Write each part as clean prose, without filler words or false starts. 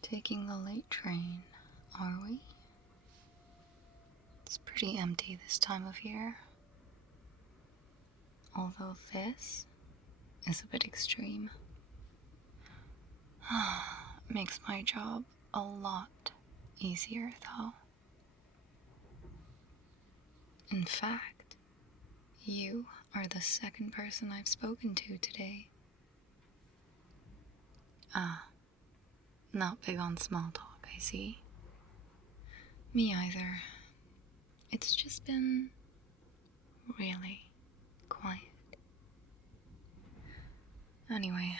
Taking the late train, are we? It's pretty empty this time of year. Although this is a bit extreme. Makes my job a lot easier, though. In fact, you are the second person I've spoken to today. Not big on small talk, I see. Me either. It's just been really quiet. Anyway,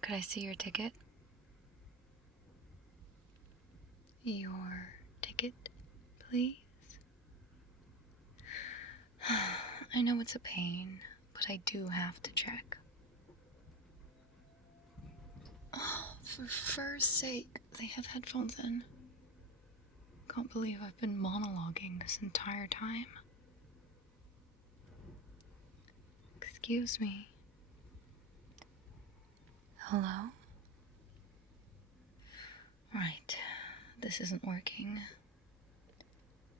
could I see your ticket? Your ticket, please? I know it's a pain, but I do have to check. Oh, for fur's sake, they have headphones in. Can't believe I've been monologuing this entire time. Excuse me. Hello? Right, this isn't working.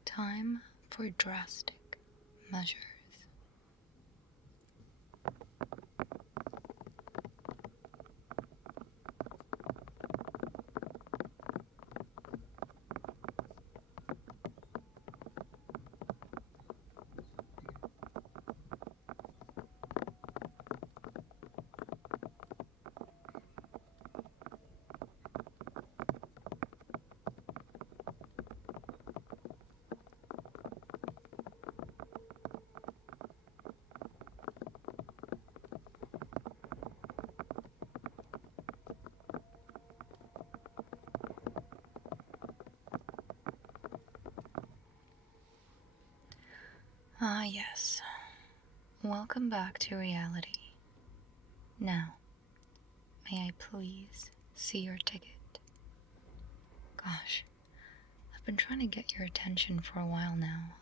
Time for drastic measures. Ah, yes. Welcome back to reality. Now, may I please see your ticket? Gosh, I've been trying to get your attention for a while now.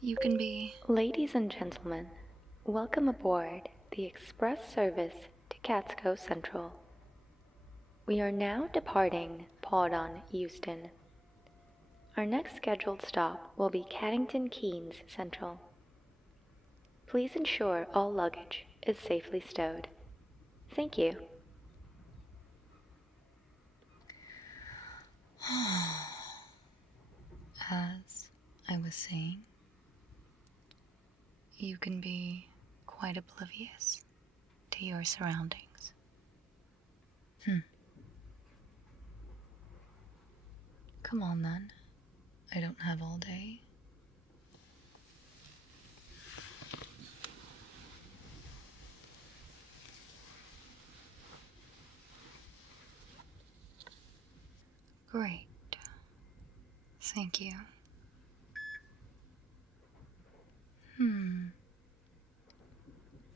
You can be... Ladies and gentlemen, welcome aboard the express service to Catsgow Central. We are now departing Paudon, Euston. Our next scheduled stop will be Caddington Keynes Central. Please ensure all luggage is safely stowed. Thank you. As I was saying, you can be quite oblivious to your surroundings. Come on then. I don't have all day. Great. Thank you.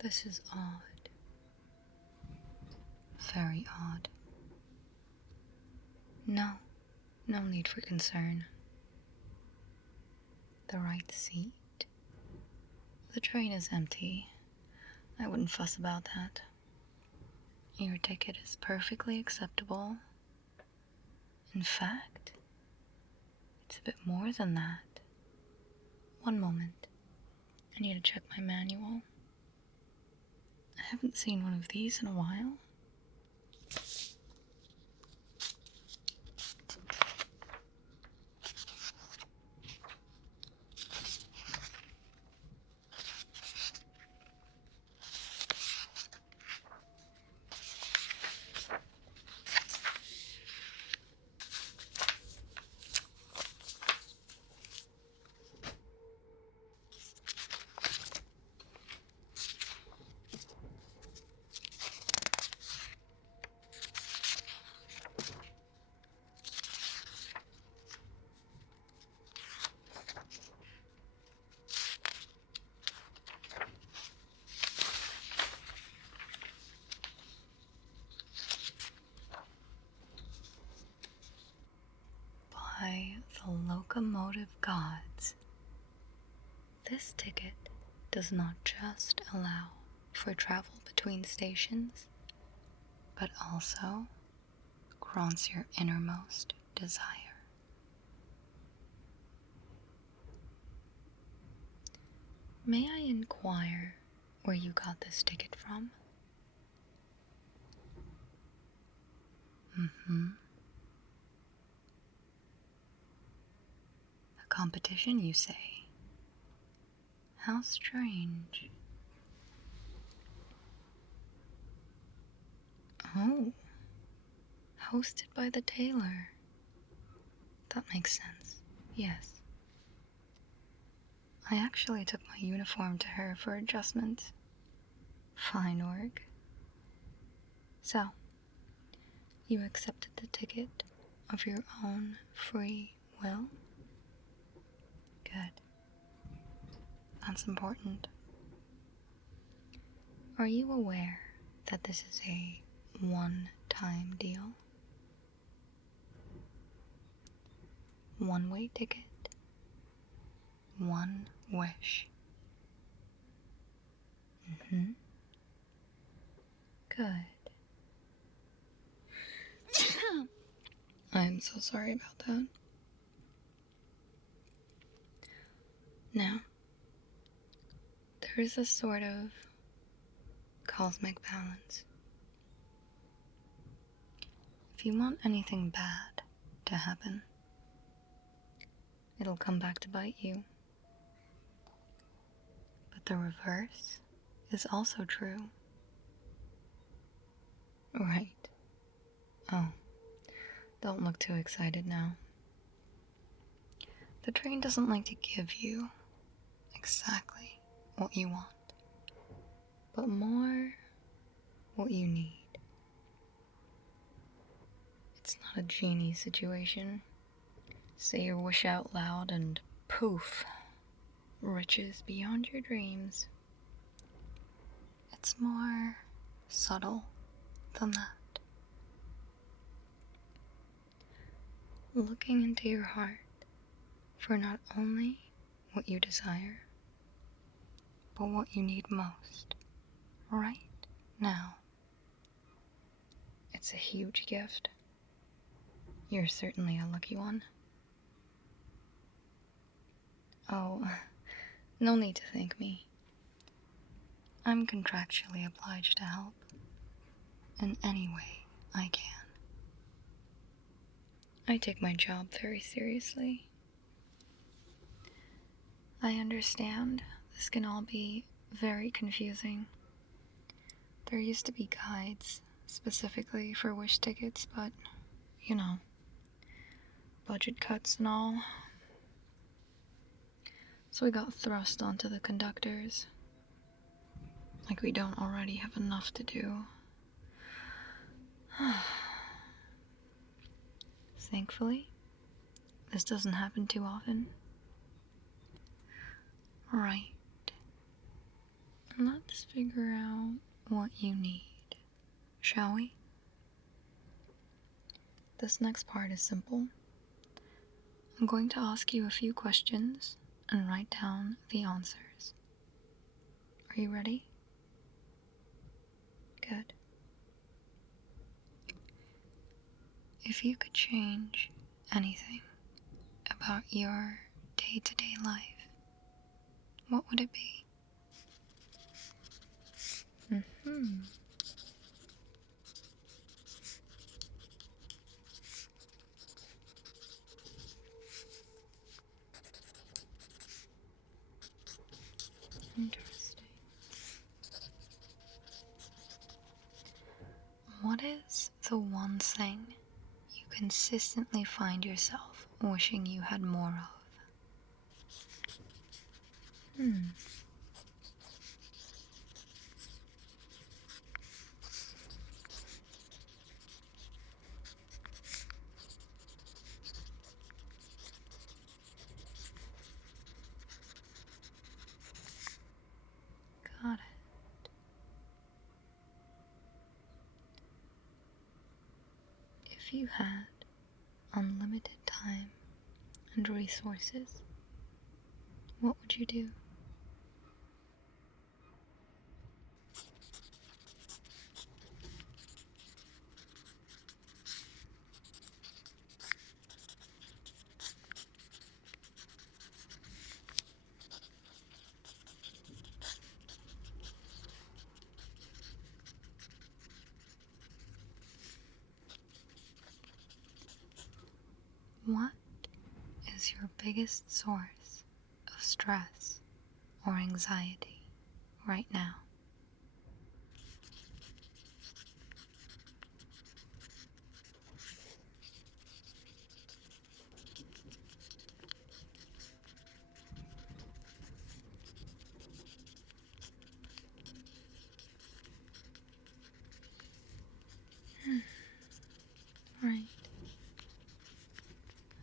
This is odd. Very odd. No need for concern. The right seat? The train is empty. I wouldn't fuss about that. Your ticket is perfectly acceptable. In fact, it's a bit more than that. One moment. I need to check my manual. I haven't seen one of these in a while. By the locomotive gods, this ticket does not just allow for travel between stations, but also grants your innermost desire. May I inquire where you got this ticket from? A competition, you say? How strange. Oh, hosted by the tailor. That makes sense, yes. I actually took my uniform to her for adjustment. Fine work. So, you accepted the ticket of your own free will? Good. That's important. Are you aware that this is a one-time deal? One-way ticket. One wish. Good. I'm so sorry about that. Now, there is a sort of cosmic balance. If you want anything bad to happen, it'll come back to bite you. But the reverse is also true. Right. Oh, don't look too excited now. The train doesn't like to give you exactly what you want, but more what you need. It's not a genie situation. Say your wish out loud and poof, riches beyond your dreams. It's more subtle than that. Looking into your heart for not only what you desire, but what you need most right now. It's a huge gift. You're certainly a lucky one. Oh, no need to thank me. I'm contractually obliged to help in any way I can. I take my job very seriously. I understand this can all be very confusing. There used to be guides specifically for wish tickets, but, you know, budget cuts and all. So we got thrust onto the conductors. Like we don't already have enough to do. Thankfully, this doesn't happen too often. Right. Let's figure out what you need, shall we? This next part is simple. I'm going to ask you a few questions and write down the answers. Are you ready? Good. If you could change anything about your day-to-day life, what would it be? Interesting. What is the one thing you consistently find yourself wishing you had more of? Got it. If you had unlimited time and resources, what would you do? What is your biggest source of stress or anxiety right now? Right.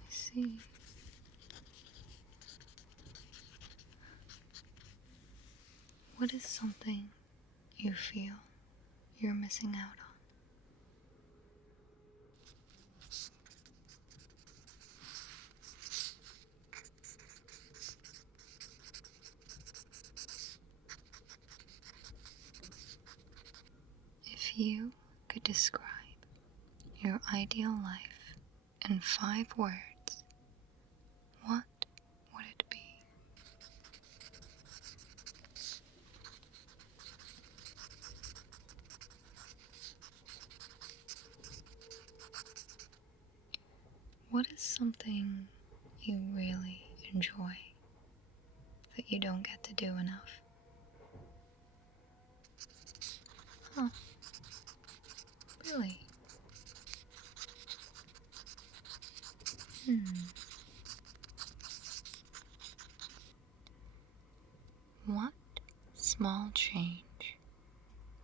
I see. What is something you feel you're missing out on? If you could describe your ideal life in 5 words, what would it be? What is something you really enjoy that you don't get to do enough? Oh, really? What small change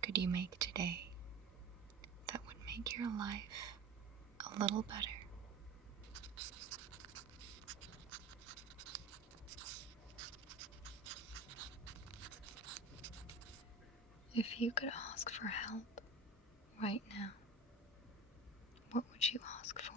could you make today that would make your life a little better? If you could ask for help right now, what would you ask for?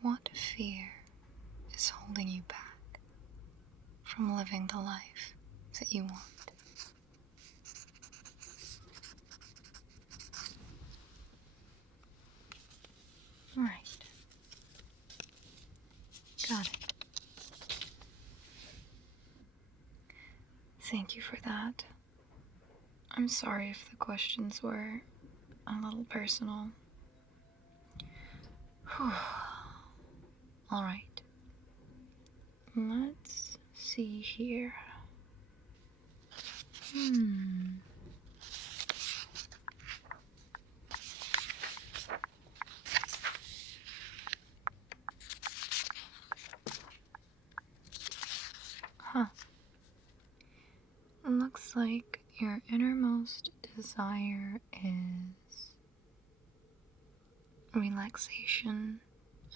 What fear is holding you back from living the life that you want? Right. Got it. Thank you for that. I'm sorry if the questions were a little personal. All right. Let's see here. Huh. Looks like your innermost desire is relaxation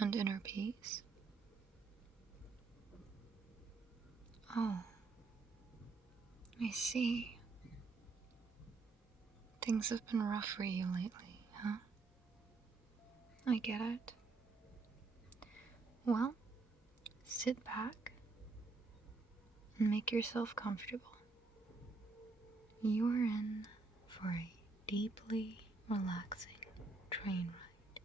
and inner peace. Oh, I see. Things have been rough for you lately, huh? I get it. Well, sit back and make yourself comfortable. You are in for a deeply relaxing train ride.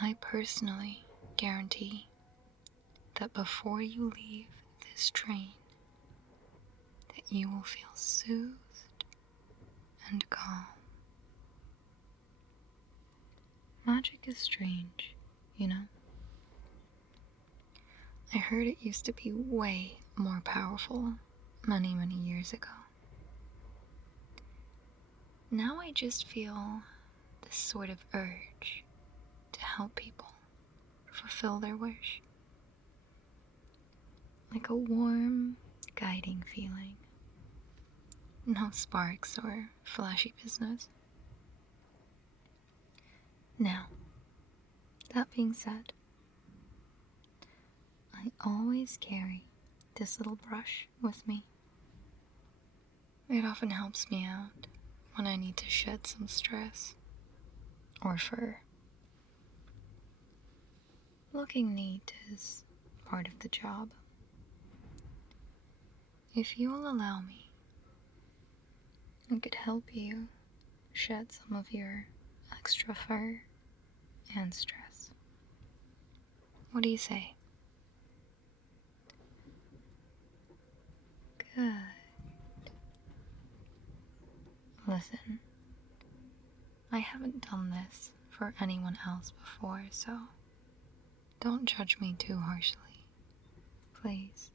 I personally guarantee that before you leave this train, that you will feel soothed and calm. Magic is strange, you know? I heard it used to be way more powerful many, many years ago. Now I just feel this sort of urge to help people fulfill their wish. Like a warm, guiding feeling. No sparks or flashy business. Now, that being said, I always carry this little brush with me. It often helps me out when I need to shed some stress or fur. Looking neat is part of the job. If you will allow me, I could help you shed some of your extra fur and stress. What do you say? Good. Listen, I haven't done this for anyone else before, so don't judge me too harshly, please.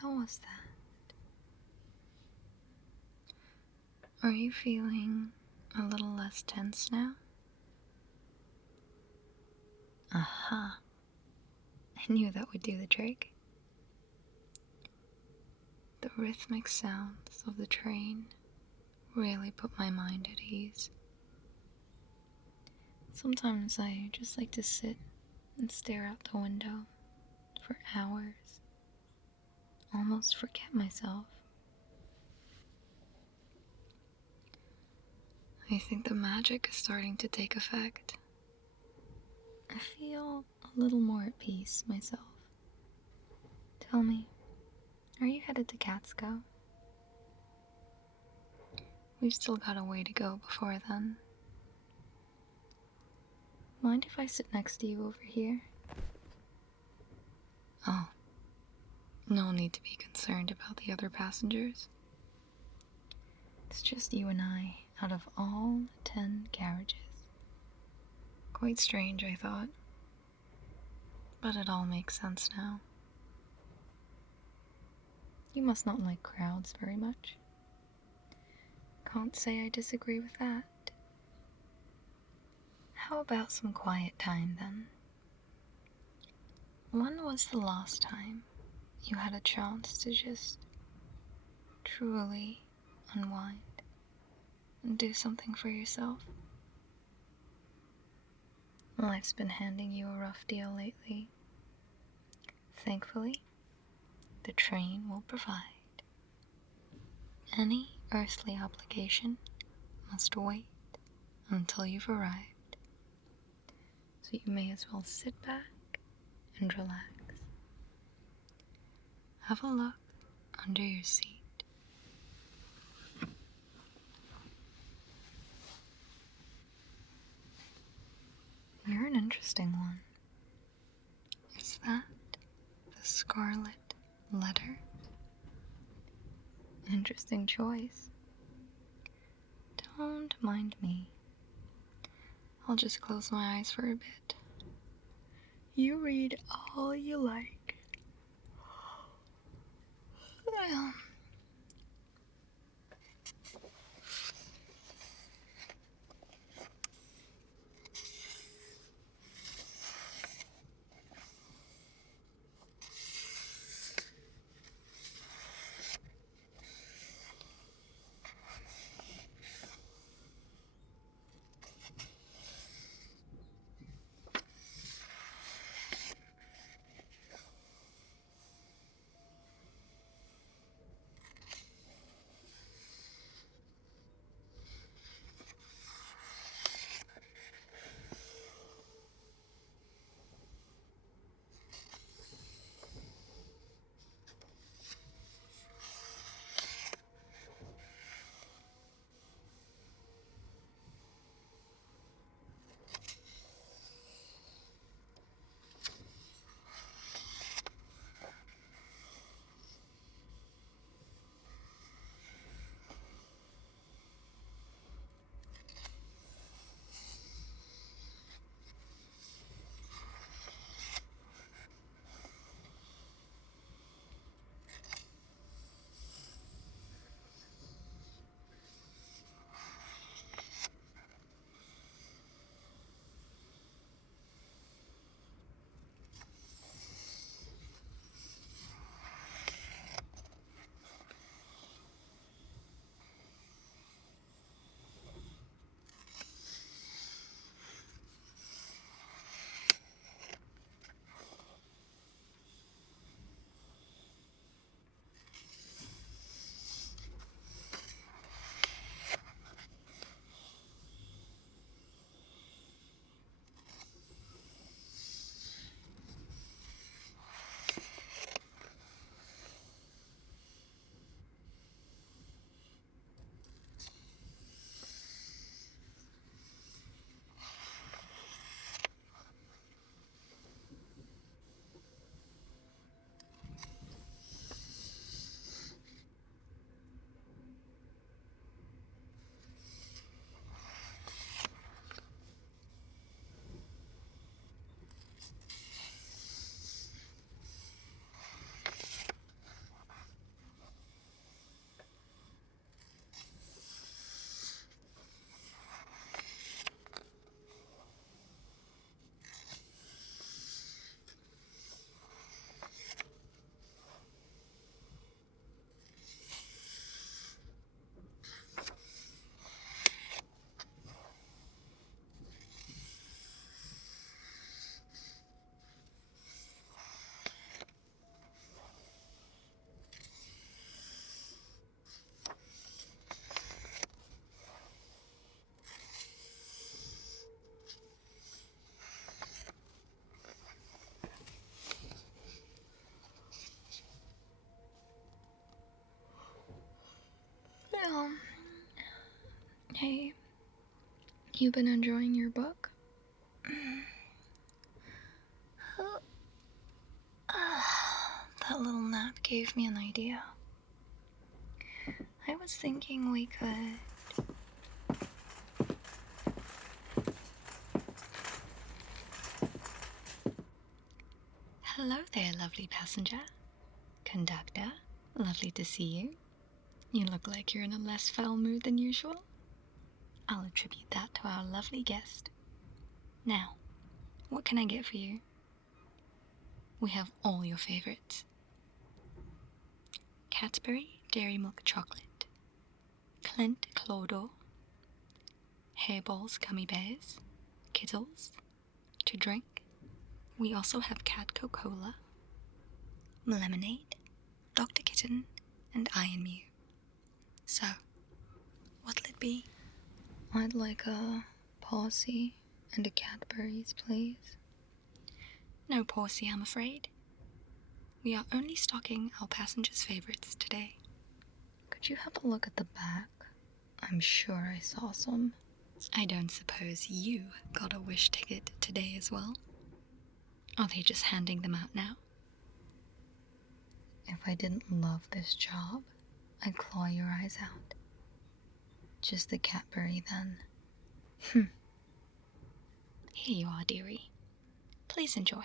How was that? Are you feeling a little less tense now? Aha! I knew that would do the trick. The rhythmic sounds of the train really put my mind at ease. Sometimes I just like to sit and stare out the window for hours, almost forget myself. I think the magic is starting to take effect. I feel a little more at peace myself. Tell me, are you headed to Catsgow? We've still got a way to go before then. Mind if I sit next to you over here? Oh, no need to be concerned about the other passengers. It's just you and I out of all 10 carriages. Quite strange, I thought. But it all makes sense now. You must not like crowds very much. Can't say I disagree with that. How about some quiet time then? When was the last time you had a chance to just truly unwind and do something for yourself? Life's been handing you a rough deal lately. Thankfully, the train will provide. Any earthly obligation must wait until you've arrived. So you may as well sit back and relax. Have a look under your seat. You're an interesting one. Is that the scarlet letter? Interesting choice. Don't mind me. I'll just close my eyes for a bit. You read all you like. Well, hey, you been enjoying your book? That little nap gave me an idea. I was thinking we could... Hello there, lovely passenger. Conductor, lovely to see you. You look like you're in a less foul mood than usual. I'll attribute that to our lovely guest. Now, what can I get for you? We have all your favorites. Cadbury Dairy Milk Chocolate, Clint Clodor, Hairballs Gummy Bears, Kittles. To drink, we also have Cat Coca-Cola, Lemonade, Dr. Kitten, and Iron Mew. So, what'll it be? I'd like a Pawsey and a Cadbury's, please. No Pawsey, I'm afraid. We are only stocking our passengers' favorites today. Could you have a look at the back? I'm sure I saw some. I don't suppose you got a wish ticket today as well? Are they just handing them out now? If I didn't love this job, I'd claw your eyes out. Just the Cadbury then. Here you are, dearie. Please enjoy.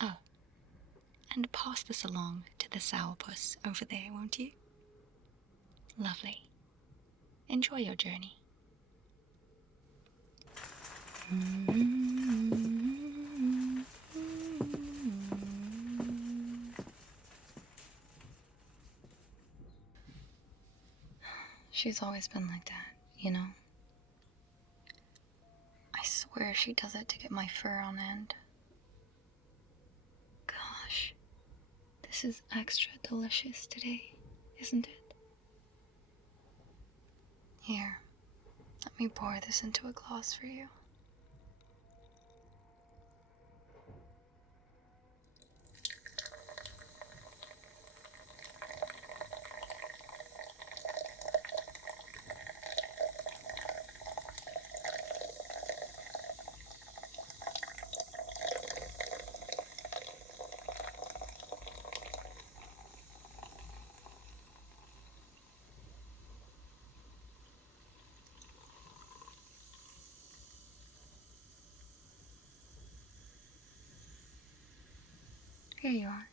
Oh, and pass this along to the sourpuss over there, won't you? Lovely. Enjoy your journey. She's always been like that, you know? I swear she does it to get my fur on end. Gosh, this is extra delicious today, isn't it? Here, let me pour this into a glass for you. Here you are.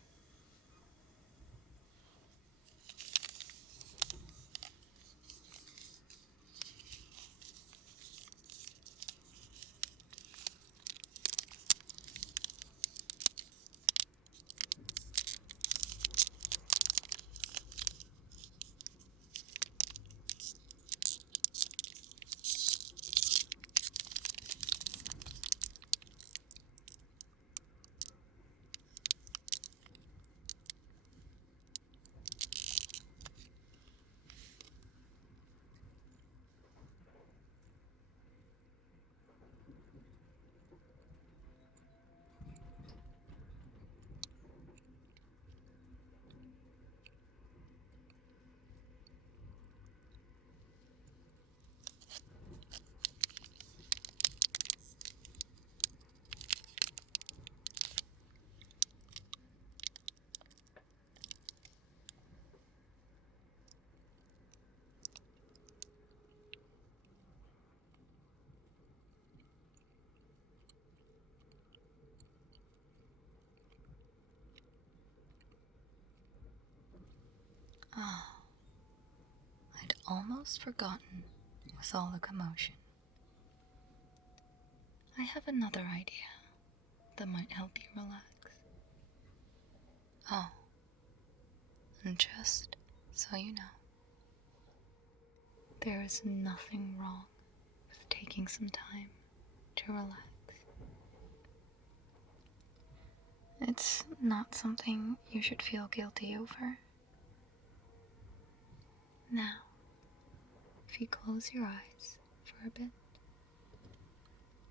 Ah, I'd almost forgotten with all the commotion. I have another idea that might help you relax. Oh, and just so you know, there is nothing wrong with taking some time to relax. It's not something you should feel guilty over. Now, if you close your eyes for a bit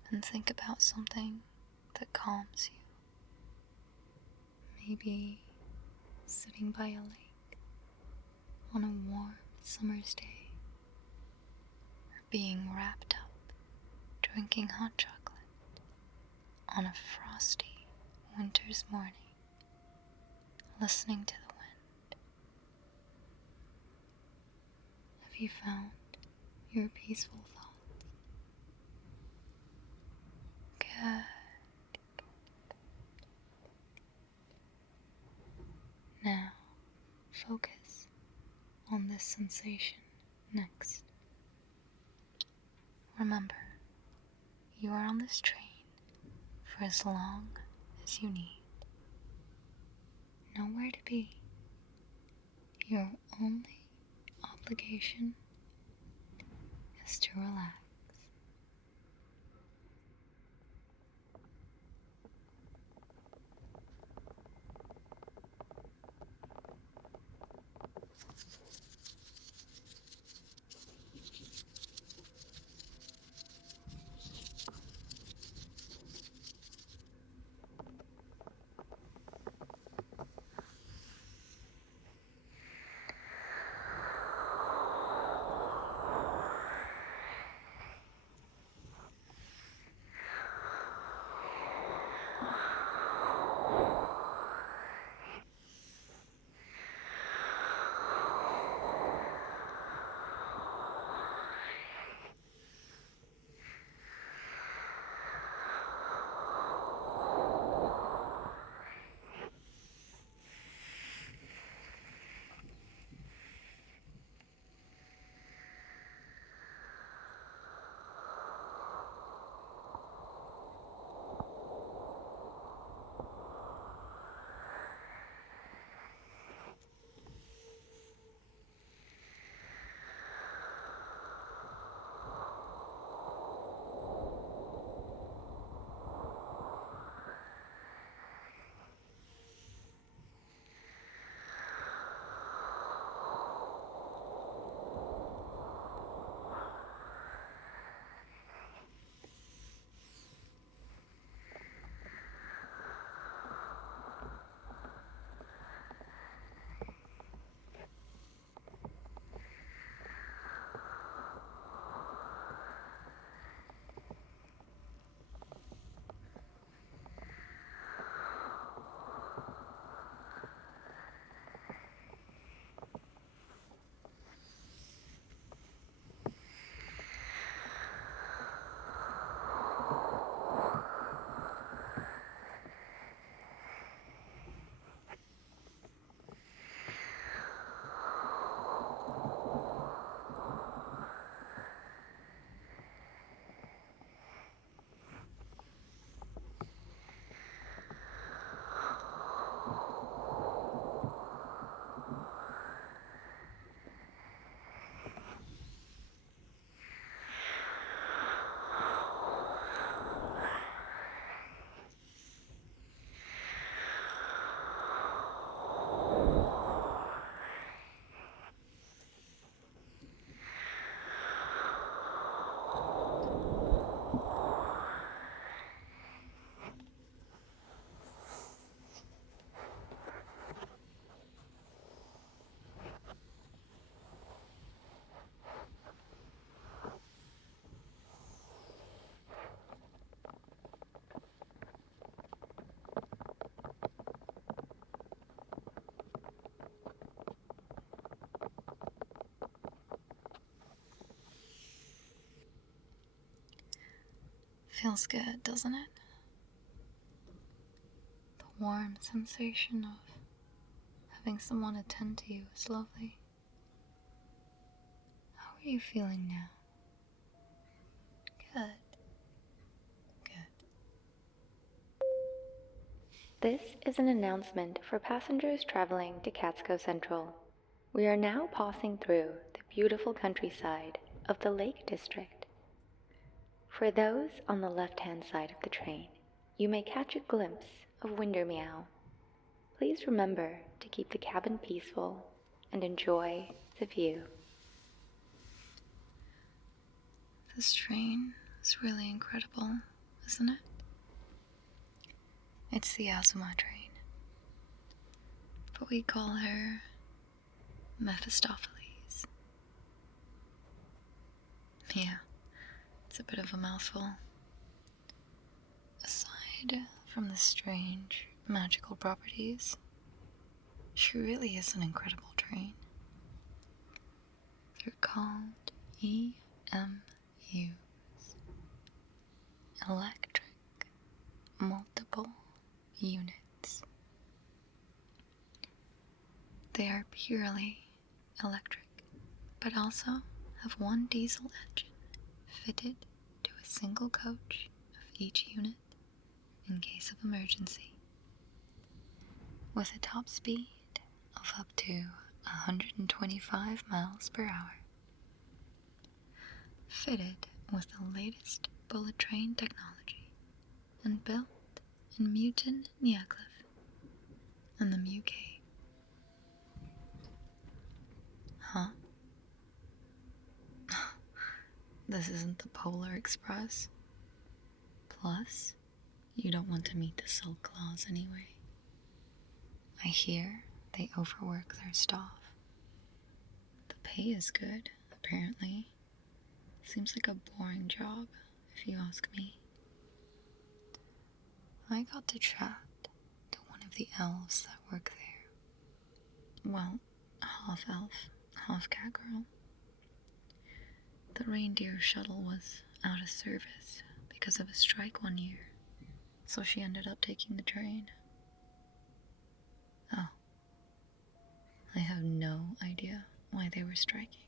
and think about something that calms you, maybe sitting by a lake on a warm summer's day, or being wrapped up drinking hot chocolate on a frosty winter's morning, listening to the wind. Have you found your peaceful thoughts? Good. Now, focus on this sensation next. Remember, you are on this train for as long as you need. Nowhere to be. Your only obligation is to relax. Feels good, doesn't it? The warm sensation of having someone attend to you is lovely. How are you feeling now? Good. This is an announcement for passengers traveling to Catsgow Central. We are now passing through the beautiful countryside of the Lake District. For those on the left-hand side of the train, you may catch a glimpse of Windermeow. Please remember to keep the cabin peaceful and enjoy the view. This train is really incredible, isn't it? It's the Azuma train, but we call her Mephistopheles. Yeah, it's a bit of a mouthful. Aside from the strange, magical properties, she really is an incredible train. They're called EMUs, Electric Multiple Units. They are purely electric, but also have one diesel engine fitted to a single coach of each unit in case of emergency, with a top speed of up to 125 miles per hour. Fitted with the latest bullet train technology and built in Mewton, Neacliff, and the Mew Cave. Huh? This isn't the Polar Express. Plus, you don't want to meet the Silk Claws anyway. I hear they overwork their staff. The pay is good, apparently. Seems like a boring job, if you ask me. I got to chat to one of the elves that work there. Well, half elf, half catgirl. The reindeer shuttle was out of service because of a strike one year, so she ended up taking the train. Oh, I have no idea why they were striking.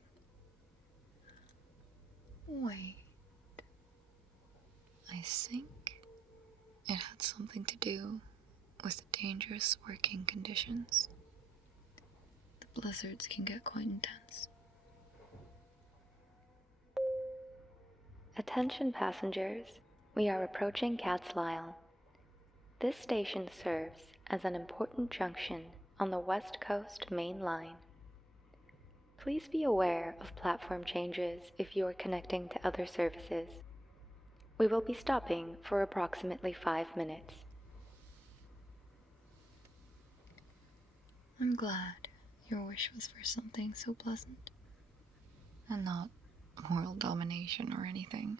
Wait, I think it had something to do with the dangerous working conditions. The blizzards can get quite intense. Attention passengers, we are approaching Catsgow. This station serves as an important junction on the West Coast Main Line. Please be aware of platform changes if you are connecting to other services. We will be stopping for approximately 5 minutes. I'm glad your wish was for something so pleasant, and not world domination or anything.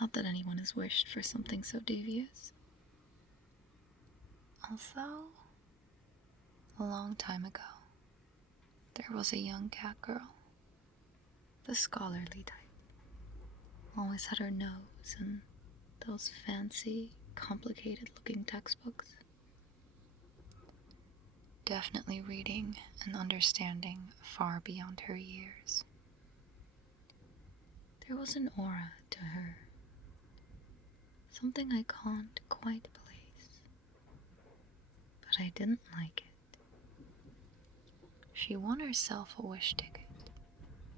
Not that anyone has wished for something so devious. Also, a long time ago, there was a young cat girl, the scholarly type. Always had her nose in those fancy, complicated-looking textbooks. Definitely reading and understanding far beyond her years. There was an aura to her, something I can't quite place, but I didn't like it. She won herself a wish ticket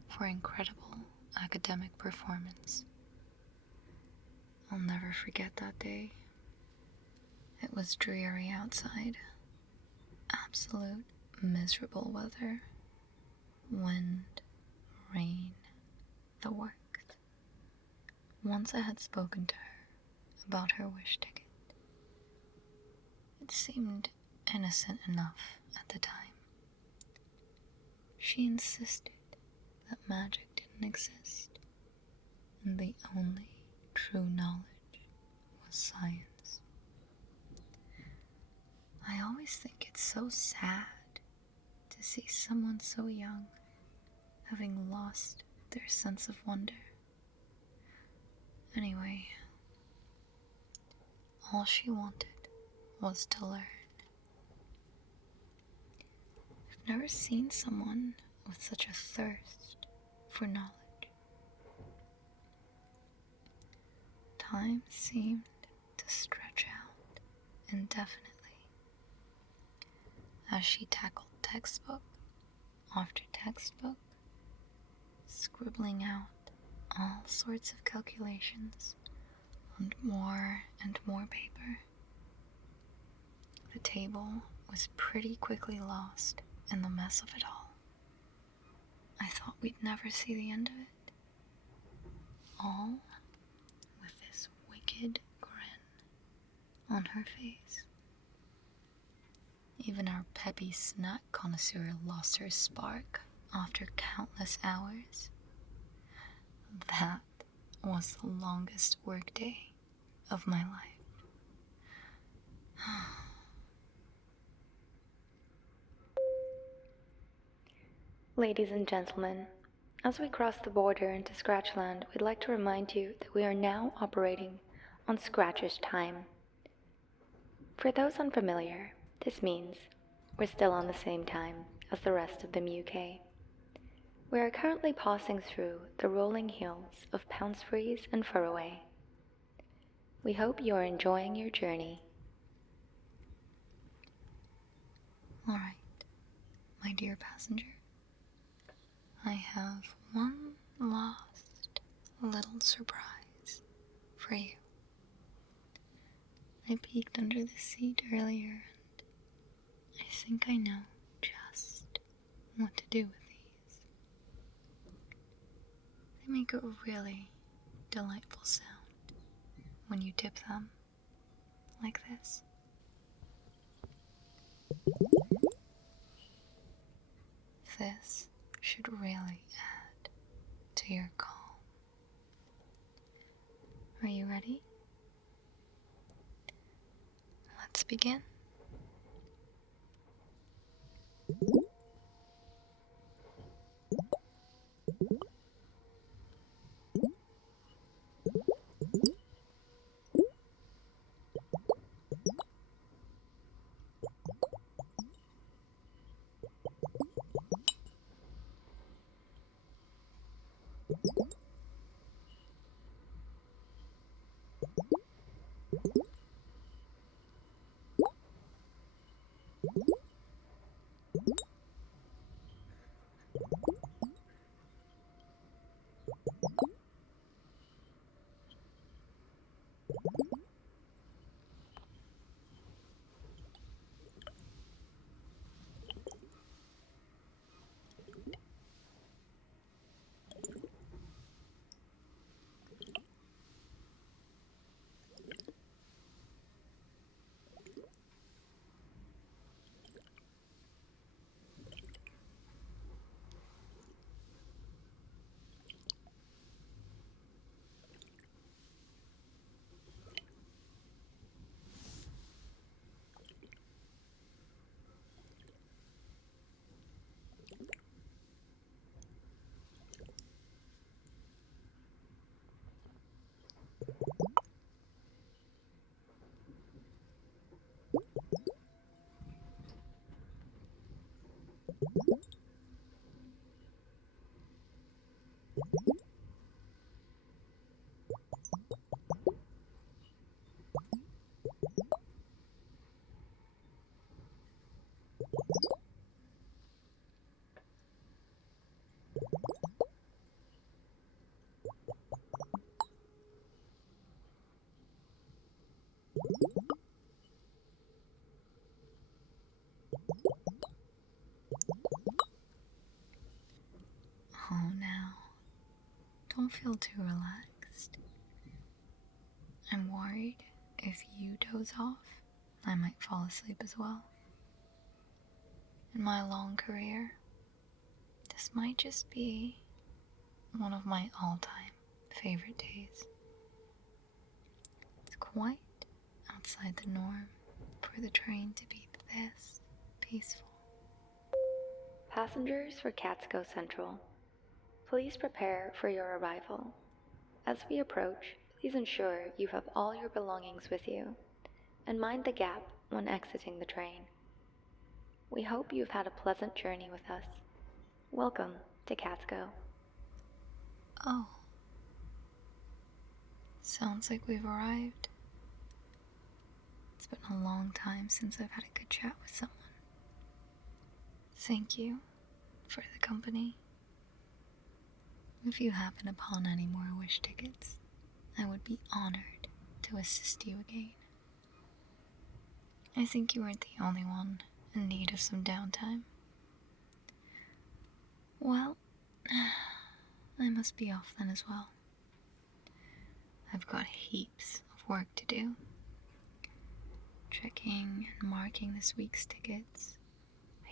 for incredible academic performance. I'll never forget that day. It was dreary outside. Absolute miserable weather. Wind, rain, the works. Once I had spoken to her about her wish ticket. It seemed innocent enough at the time. She insisted that magic didn't exist, and the only true knowledge was science. I always think it's so sad to see someone so young having lost their sense of wonder. Anyway, all she wanted was to learn. I've never seen someone with such a thirst for knowledge. Time seemed to stretch out indefinitely as she tackled textbook after textbook, scribbling out all sorts of calculations on more and more paper. The table was pretty quickly lost in the mess of it all. I thought we'd never see the end of it. All with this wicked grin on her face. Even our peppy snack connoisseur lost her spark after countless hours. That was the longest workday of my life. Ladies and gentlemen, as we cross the border into Scratchland, we'd like to remind you that we are now operating on Scratcher's time. For those unfamiliar, this means we're still on the same time as the rest of the UK. We are currently passing through the rolling hills of Pouncefreeze and Furroway. We hope you are enjoying your journey. Alright, my dear passenger, I have one last little surprise for you. I peeked under the seat earlier and I think I know just what to do with these. They make a really delightful sound when you dip them like this. This should really add to your calm. Are you ready? Let's begin. Oh, now, don't feel too relaxed. I'm worried if you doze off, I might fall asleep as well. In my long career, this might just be one of my all-time favorite days. It's quite outside the norm for the train to be this peaceful. Passengers for Catsgow Central, please prepare for your arrival. As we approach, Please ensure you have all your belongings with you, and mind the gap when exiting the train. We hope you've had a pleasant journey with us. Welcome to Catsgow. Oh. Sounds like we've arrived. It's been a long time since I've had a good chat with someone. Thank you for the company. If you happen upon any more wish tickets, I would be honored to assist you again. I think you weren't the only one in need of some downtime. Well, I must be off then as well. I've got heaps of work to do. Checking and marking this week's tickets,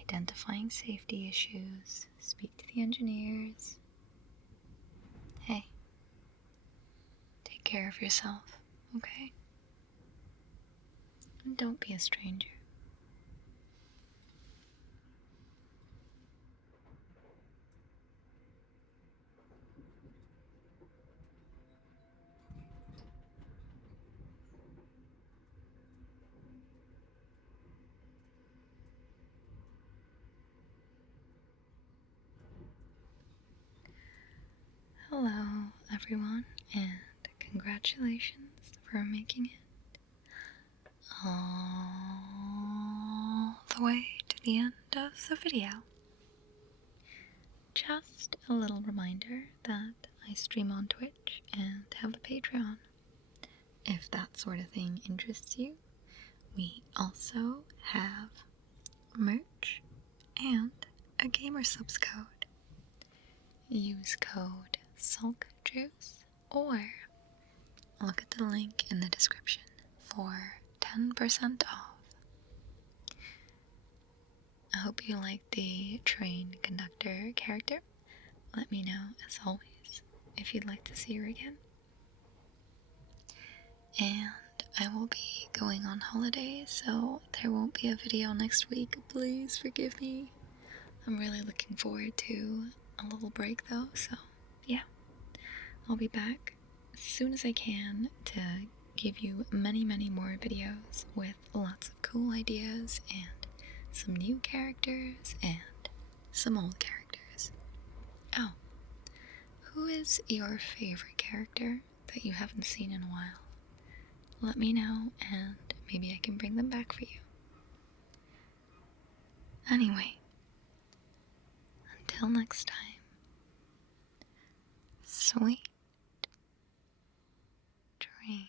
identifying safety issues, speak to the engineers. Hey, take care of yourself, okay? And don't be a stranger. Hello, everyone, and congratulations for making it all the way to the end of the video. Just a little reminder that I stream on Twitch and have a Patreon. If that sort of thing interests you, we also have merch and a gamer subs code. Use code SULKJUICE or look at the link in the description for 10% off. I hope you like the train conductor character. Let me know, as always, if you'd like to see her again. And I will be going on holiday, so there won't be a video next week. Please forgive me. I'm really looking forward to a little break though, so yeah. I'll be back as soon as I can to give you many, many more videos with lots of cool ideas and some new characters and some old characters. Oh, who is your favorite character that you haven't seen in a while? Let me know and maybe I can bring them back for you. Anyway, until next time, sweet dreams.